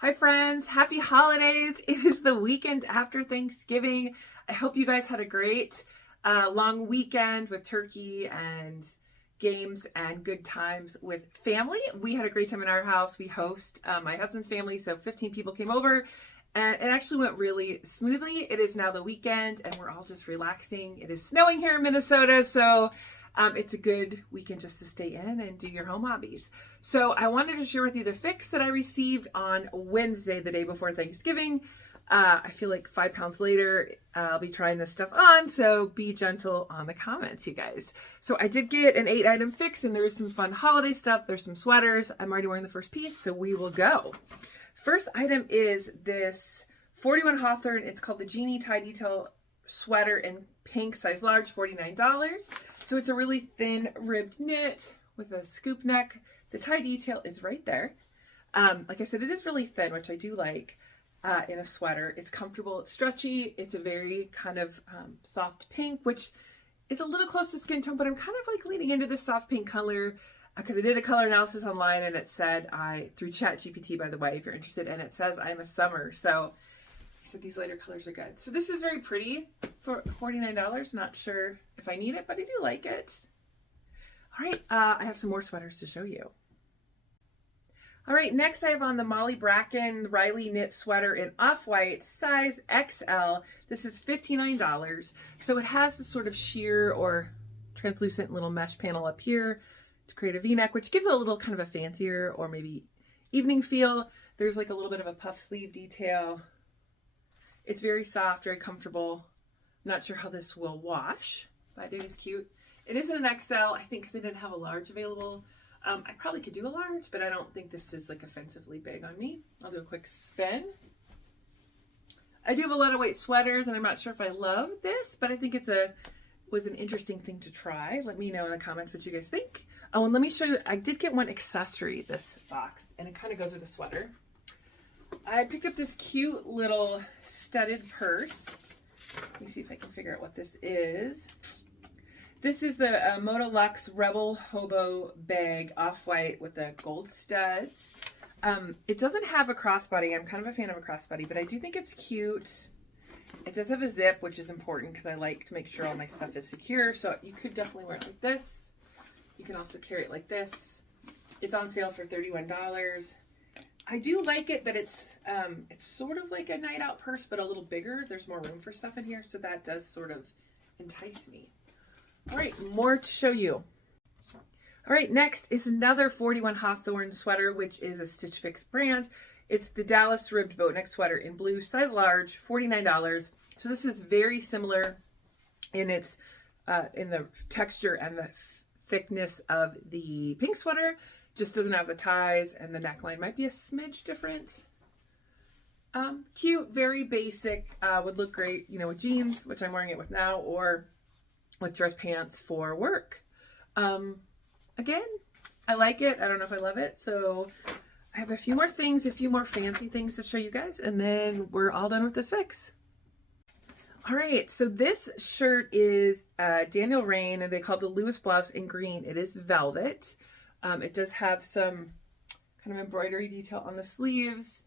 Hi friends, happy holidays. It is the weekend after Thanksgiving. I hope you guys had a great long weekend with turkey and games and good times with family. We had a great time in our house. We host my husband's family, so 15 people came over and it actually went really smoothly. It is now the weekend and we're all just relaxing. It is snowing here in Minnesota, so it's a good weekend just to stay in and do your home hobbies. So I wanted to share with you the fix that I received on Wednesday, the day before Thanksgiving. I feel like 5 pounds later, I'll be trying this stuff on, so be gentle on the comments, you guys. So I did get an 8-item fix, and there is some fun holiday stuff. There's some sweaters. I'm already wearing the first piece, so we will go. First item is this 41 Hawthorne. It's called the Genie Tie Detail Sweater in pink, size large, $49. So it's a really thin ribbed knit with a scoop neck. The tie detail is right there. Like I said, it is really thin, which I do like in a sweater. It's comfortable, it's stretchy. It's a very kind of soft pink, which is a little close to skin tone, but I'm kind of like leaning into this soft pink color because I did a color analysis online and it said, through ChatGPT, by the way, if you're interested, and it says I'm a summer. So said these lighter colors are good. So this is very pretty for $49. Not sure if I need it, but I do like it. All right, I have some more sweaters to show you. All right, next I have on the Molly Bracken Riley knit sweater in off-white, size XL. This is $59. So it has this sort of sheer or translucent little mesh panel up here to create a V-neck, which gives it a little kind of a fancier or maybe evening feel. There's like a little bit of a puff sleeve detail. It's very soft, very comfortable. Not sure how this will wash, but it is cute. It is in an XL, I think, because I didn't have a large available. I probably could do a large, but I don't think this is like offensively big on me. I'll do a quick spin. I do have a lot of white sweaters, and I'm not sure if I love this, but I think was an interesting thing to try. Let me know in the comments what you guys think. Oh, and let me show you, I did get one accessory, this box, and it kind of goes with the sweater. I picked up this cute little studded purse. Let me see if I can figure out what this is. This is the Moda Luxe Rebel Hobo bag, off-white with the gold studs. It doesn't have a crossbody. I'm kind of a fan of a crossbody, but I do think it's cute. It does have a zip, which is important because I like to make sure all my stuff is secure. So you could definitely wear it like this. You can also carry it like this. It's on sale for $31. I do like it that it's sort of like a night out purse, but a little bigger. There's more room for stuff in here, so that does sort of entice me. All right, more to show you. All right, next is another 41 Hawthorne sweater, which is a Stitch Fix brand. It's the Dallas ribbed boat neck sweater in blue, size large, $49. So this is very similar in its in the texture and the thickness of the pink sweater. Just doesn't have the ties, and the neckline might be a smidge different. Cute, very basic, would look great, you know, with jeans, which I'm wearing it with now, or with dress pants for work. Again, I like it. I don't know if I love it, so I have a few more things, a few more fancy things to show you guys, and then we're all done with this fix. All right, so this shirt is Daniel Rain, and they call it the Lewis blouse in green. It is velvet. It does have some kind of embroidery detail on the sleeves.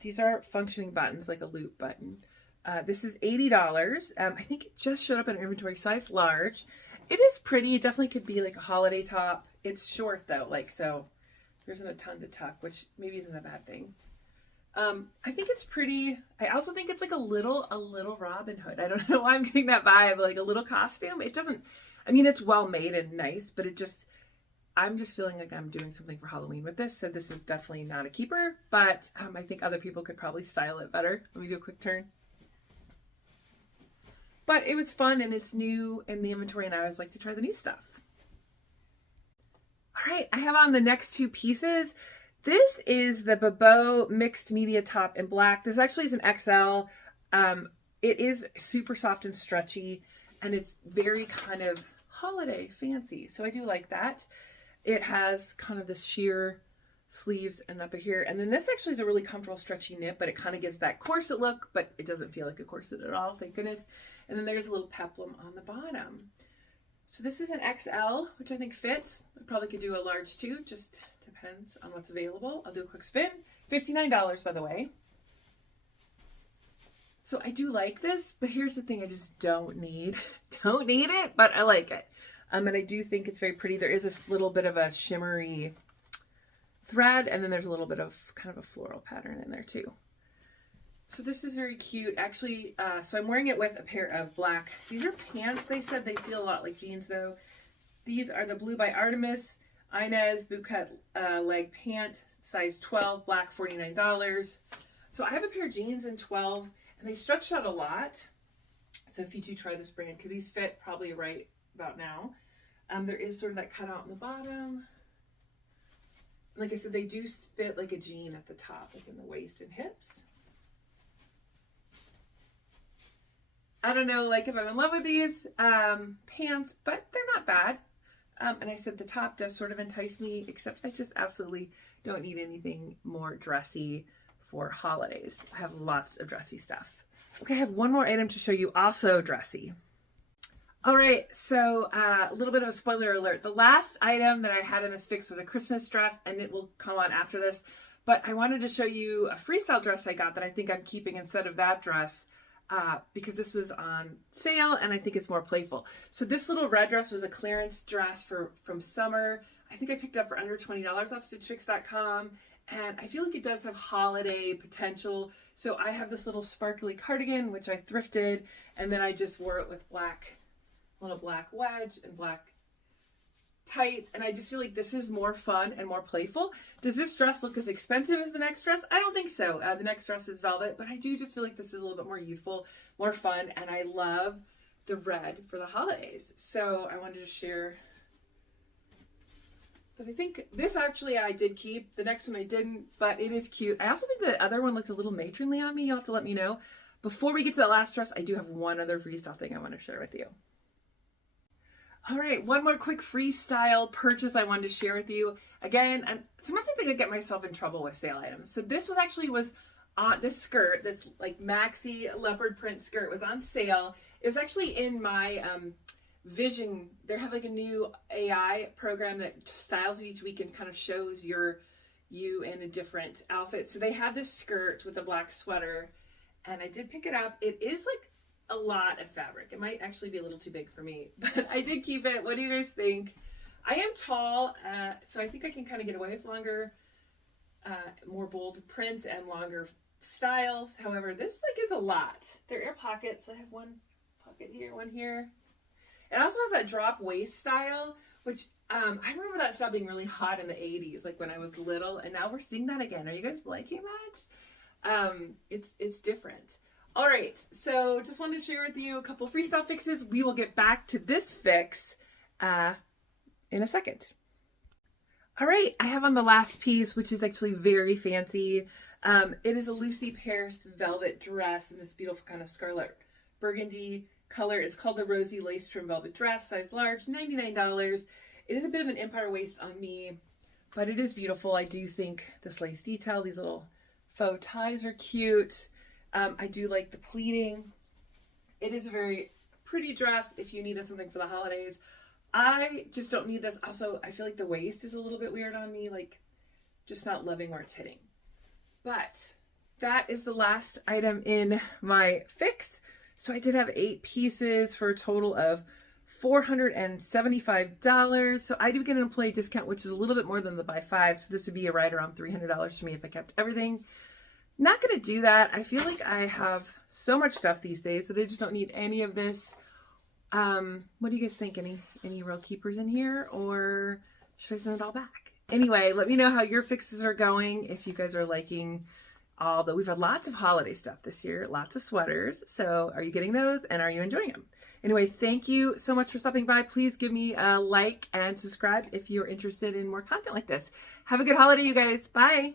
These are functioning buttons, like a loop button. This is $80. I think it just showed up in inventory, size large. It is pretty. It definitely could be like a holiday top. It's short though, like, so there isn't a ton to tuck, which maybe isn't a bad thing. I think it's pretty. I also think it's like a little Robin Hood. I don't know why I'm getting that vibe, like a little costume. It doesn't, I mean, it's well made and nice, but I'm just feeling like I'm doing something for Halloween with this, so this is definitely not a keeper, but I think other people could probably style it better. Let me do a quick turn. But it was fun, and it's new in the inventory, and I always like to try the new stuff. All right, I have on the next two pieces. This is the Babot mixed media top in black. This actually is an XL. It is super soft and stretchy, and it's very kind of holiday fancy, so I do like that. It has kind of this sheer sleeves and up here. And then this actually is a really comfortable stretchy knit, but it kind of gives that corset look, but it doesn't feel like a corset at all, thank goodness. And then there's a little peplum on the bottom. So this is an XL, which I think fits. I probably could do a large too, just Depends on what's available. I'll do a quick spin. $59, by the way. So I do like this, but here's the thing I just don't need. Don't need it, but I like it. And I do think it's very pretty. There is a little bit of a shimmery thread, and then there's a little bit of kind of a floral pattern in there too. So this is very cute. Actually, so I'm wearing it with a pair of black. These are pants. They said they feel a lot like jeans though. These are the Blue by Artemis Inez bootcut leg pant, size 12, black, $49. So I have a pair of jeans in 12, and they stretched out a lot. So if you do try this brand, because these fit probably right about now, there is sort of that cutout in the bottom. Like I said, they do fit like a jean at the top, like in the waist and hips. I don't know, like if I'm in love with these pants, but they're not bad. And I said the top does sort of entice me, except I just absolutely don't need anything more dressy for holidays. I have lots of dressy stuff. Okay, I have one more item to show you, also dressy. All right, so a little bit of a spoiler alert. The last item that I had in this fix was a Christmas dress, and it will come on after this. But I wanted to show you a freestyle dress I got that I think I'm keeping instead of that dress. Because this was on sale and I think it's more playful. So this little red dress was a clearance dress from summer. I think I picked it up for under $20 off stitchfix.com, and I feel like it does have holiday potential. So I have this little sparkly cardigan, which I thrifted, and then I just wore it with little black wedge and black tights, and I just feel like this is more fun and more playful. Does this dress look as expensive as the next dress? I don't think so. The next dress is velvet, but I do just feel like this is a little bit more youthful, more fun, and I love the red for the holidays. So I wanted to share that. I think this actually I did keep. The next one I didn't, but it is cute. I also think the other one looked a little matronly on me. You'll have to let me know. Before we get to that last dress, I do have one other freestyle thing I want to share with you. All right, one more quick freestyle purchase I wanted to share with you. Again, and sometimes I think I get myself in trouble with sale items. So this was on this skirt, this like maxi leopard print skirt was on sale. It was actually in my Vision. They have like a new AI program that styles you each week and kind of shows you in a different outfit. So they had this skirt with a black sweater, and I did pick it up. It is like a lot of fabric. It might actually be a little too big for me, but I did keep it. What do you guys think? I am tall, so I think I can kind of get away with longer, more bold prints and longer styles. However, this like is a lot. There are air pockets. I have one pocket here, one here. It also has that drop waist style, which I remember that style being really hot in the 80s, like when I was little, and now we're seeing that again. Are you guys liking that? It's different. All right, so just wanted to share with you a couple freestyle fixes. We will get back to this fix in a second. All right, I have on the last piece, which is actually very fancy. It is a Lucy Pearce velvet dress in this beautiful kind of scarlet burgundy color. It's called the Rosy Lace Trim Velvet Dress, size large, $99. It is a bit of an empire waist on me, but it is beautiful. I do think this lace detail, these little faux ties are cute. I do like the pleating. It is a very pretty dress if you needed something for the holidays. I just don't need this. Also, I feel like the waist is a little bit weird on me, like just not loving where it's hitting. But that is the last item in my fix. So I did have 8 pieces for a total of $475. So I do get an employee discount, which is a little bit more than the buy 5. So this would be right around $300 to me if I kept everything. Not going to do that. I feel like I have so much stuff these days that I just don't need any of this. What do you guys think? Any real keepers in here, or should I send it all back? Anyway, let me know how your fixes are going. If you guys are liking all that. We've had lots of holiday stuff this year, lots of sweaters. So are you getting those, and are you enjoying them? Anyway, thank you so much for stopping by. Please give me a like and subscribe if you're interested in more content like this. Have a good holiday, you guys. Bye.